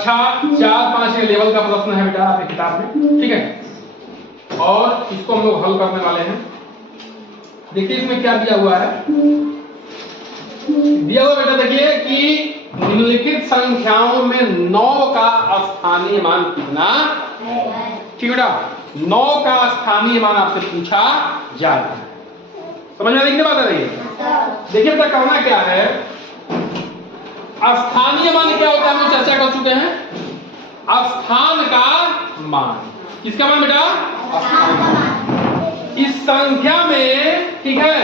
कक्षा 4-5 के लेवल का प्रश्न है बेटा आपकी किताब में, ठीक है। और इसको हम लोग हल करने वाले हैं। देखिए इसमें क्या दिया हुआ है, दिया हुआ बेटा देखिए कि निम्नलिखित संख्याओं में 9 का स्थानीय मान कितना है। ठीक बेटा, 9 का स्थानीय मान आपसे पूछा जा रहा है। समझ में देखने बात है। देखिए बेटा करना क्या है, स्थानीय मान क्या होता है हम चर्चा कर चुके हैं। स्थान का मान, किसका मान बेटा, स्थान का मान। इस संख्या में, ठीक है,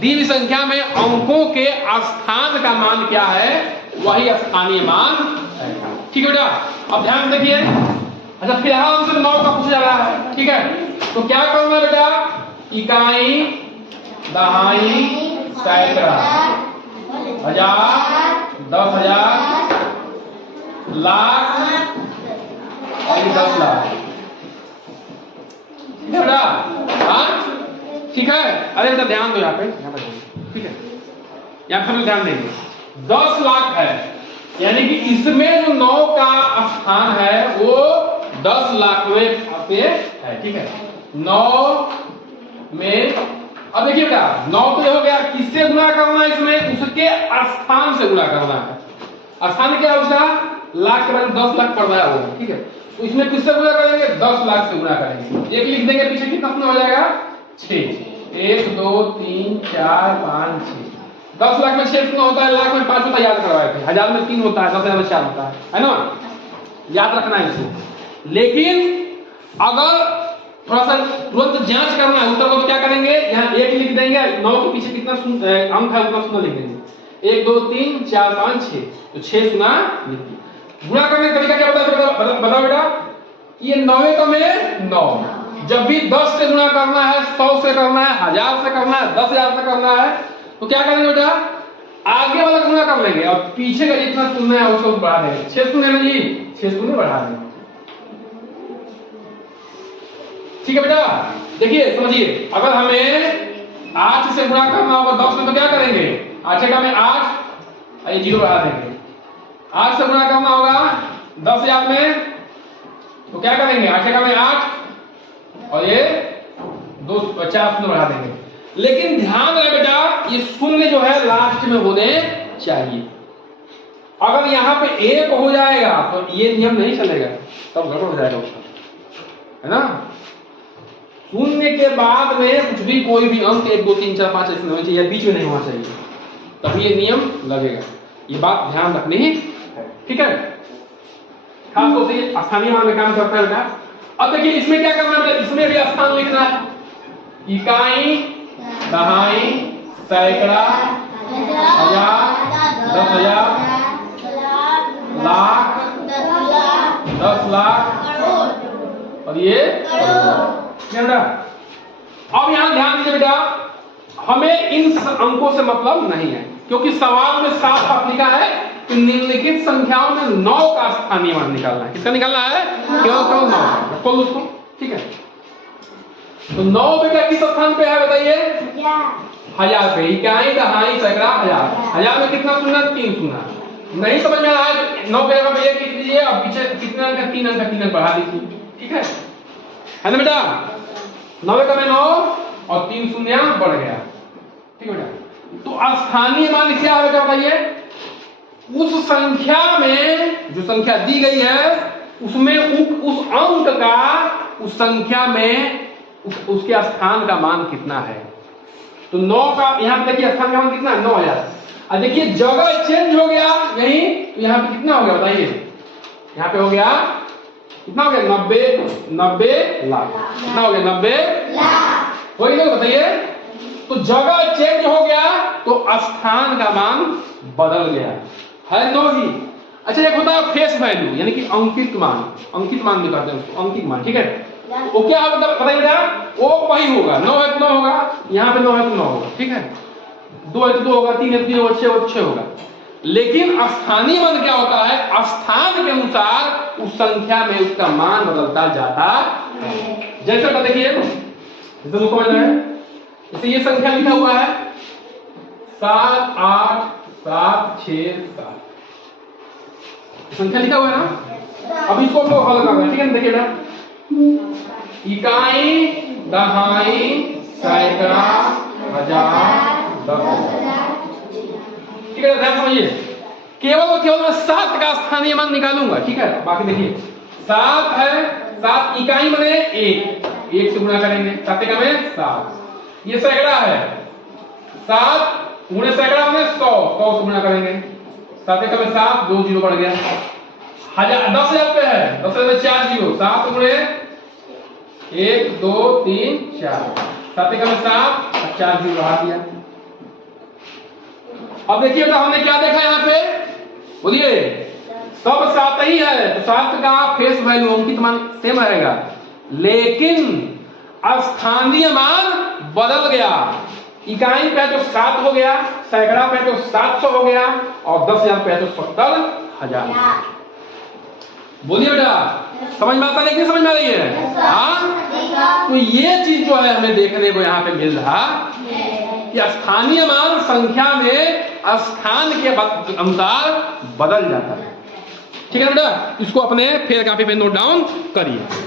दी हुई संख्या में अंकों के स्थान का मान क्या है, वही स्थानीय मान है। ठीक है बेटा, अब ध्यान देखिए। अच्छा फिलहाल हमसे 9 का पूछा जा रहा है, ठीक है। तो क्या करना है बेटा, इकाई, दहाई, सैकड़ा, हजार, 10,000, लाख और 10 लाख। बेटा हाँ ठीक है। अरे बेटा ध्यान दो यहाँ पे, ठीक है, यहाँ पे ध्यान देंगे। 10 लाख है, यानी कि इसमें जो 9 का स्थान है वो 10 लाख में पे है, ठीक है। 9 में, अब देखिए बेटा 9 तो ये हो गया, किससे गुणा करना है इसमें, उसके स्थान से गुणा करना है। स्थान क्या है उसका, लाख के बाद 10 लाख पड़ रहा है वो, ठीक है। तो इसमें किससे गुणा करेंगे, 10 लाख से गुणा करेंगे। एक लिख देंगे, पीछे कितना हो जाएगा, 6। 1 2 3 4 5 6। 10 लाख में 6 कितना होता है, लाख में 5 होता है, याद करवाए थे। 1000 में 3 होता है, 10,000 में 4 होता है ना, याद रखना है इसको। लेकिन अगर थोड़ा सा तुरंत जांच करना है उत्तर को, तो क्या करेंगे, यहाँ 1 लिख देंगे, 9 के पीछे कितना अंक है उतना शून्य लिख देंगे। 1 2 3 4 5 6, तो 6 शून्य लिख दिया। गुणा करने का तरीका क्या बताओ बेटा, ये 9 का में 9, जब भी 10 से गुणा करना है, 100 से करना है, 1000 से करना है, 10,000 से करना है, तो क्या करेंगे बेटा, आगे वाला गुणा कर लेंगे और पीछे का जितना शून्य है उसको बढ़ा देंगे। 6 शून्य है जी, 6 शून्य बढ़ा देंगे। ठीक है बेटा, देखिए समझिए, अगर हमें 8 से गुणा करना होगा 10 में, तो क्या करेंगे, 8 का में 8, ये 0 बढ़ा देंगे। 8 से गुणा करना होगा 10,000 में, तो क्या करेंगे, 8 का में 8 और ये 2 50 शून्य बढ़ा देंगे। लेकिन ध्यान रहे बेटा, ये शून्य जो है लास्ट में होने चाहिए। अगर यहाँ पे 1 हो जाएगा तो ये नियम नहीं चलेगा, तब गड़बड़ हो जाएगा उसका, है ना। शून्य के बाद में कुछ भी कोई भी अंक 1 2 3 4 5 ऐसे होना चाहिए, बीच में नहीं होना चाहिए, तभी ये नियम लगेगा। ये बात ध्यान रखनी है, ठीक है। खास तौर से स्थानीय मान में काम करता है बेटा। अब देखिए इसमें क्या करना है, इसमें भी स्थान लिखना है। इकाई, दहाई, सैकड़ा, हजार, 10,000, लाख, 10 लाख और ये बेटा। अब यहां ध्यान दीजिए बेटा, हमें इन अंकों से मतलब नहीं है, क्योंकि सवाल में साफ साफ लिखा है कि निम्नलिखित संख्याओं में 9 का स्थानीय मान निकालना है। किसका निकालना है, केवल 9। खोल उसको, ठीक है। तो 9 बेटा किस स्थान पे है बताइए, 1000 पे। इकाई, दहाई, सैकड़ा, 1000 में कितना शून्य, 3 शून्य। नहीं समझ में आ रहा है, 9 के जगह पे 1 लिख दीजिए और पीछे कितने अंक है, 3 अंक, 3 अंक बढ़ा दीजिए, ठीक है ना बेटा। 9 का में 9 और 3 शून्य बढ़ गया, ठीक है बेटा। तो स्थानीय मान क्या है बेटा बताइए, उस संख्या में जो संख्या दी गई है उसमें उस अंक का उस संख्या में उसके स्थान का मान कितना है। तो 9 का यहां पे देखिए स्थान का मान कितना है, 9,000। अब देखिए जगह चेंज हो गया यही, तो यहां पे कितना हो गया बताइए, यहां पे हो गया कितना हो गया, 90 लाख। कितना हो गया, 90 लाख हो गया, बताइए। तो जगह चेंज हो गया तो स्थान का मान बदल गया है, 9 ही। अच्छा एक होता है फेस वैल्यू, यानी कि अंकित मान, अंकित मान भी कहते हैं उसको, अंकित मान, ठीक है। वो क्या होता है बताइए बेटा, वो वही होगा, 9 है तो 9 होगा, यहाँ पे 9 है तो 9 होगा, ठीक है। 2 है तो 2 होगा, 3 है तो 3 होगा, 6 है तो 6 होगा। लेकिन स्थानीय मान क्या होता है, स्थान के अनुसार उस संख्या में उसका मान बदलता जाता है। जैसे तो देखिए, जैसे समझ रहे हैं, जैसे ये संख्या लिखा हुआ है 7 8 7 6 7, संख्या लिखा हुआ है ना। अब इसको हम लोग हल कर रहे हैं, ठीक है ना। देखिए बेटा, इकाई, दहाई, सैकड़ा, हजार, 10,000, ठीक है। ध्यान समझिए, केवल और केवल मैं 7 का स्थानीय मान निकालूंगा, ठीक है। बाकी देखिए 7 है, 7 इकाई बने 1 से गुणा करेंगे, 7 का में 7। ये सैकड़ा है, 7 गुणे सैकड़ा में 100 से गुणा करेंगे, 7 का में 7, 2 जीरो बढ़ गया। 10,000 पे है, 10,000 में 4 जीरो, 7 गुणे 1 2 3 4, 7 का में 7, 4 जीरो बढ़ा दिया। अब देखिए बेटा, हमने क्या देखा यहाँ पे, बोलिए, सब 7 ही है, तो 7 का फेस वैल्यू अंकित मान सेम आएगा, लेकिन स्थानीय मान बदल गया। इकाई पे तो 7 हो गया, सैकड़ा पे तो 700 हो गया, और 10,000 पे तो 70,000। बोलिए बेटा, समझ में आता है कि समझ में आ रही है? हाँ, तो ये चीज जो है हमें देखने को यहाँ पे मिल रहा कि स्थानीय मान संख्या में स्थान के अनुसार बदल जाता है, ठीक है बेटा। इसको अपने फेर कॉपी पे नोट डाउन करिए।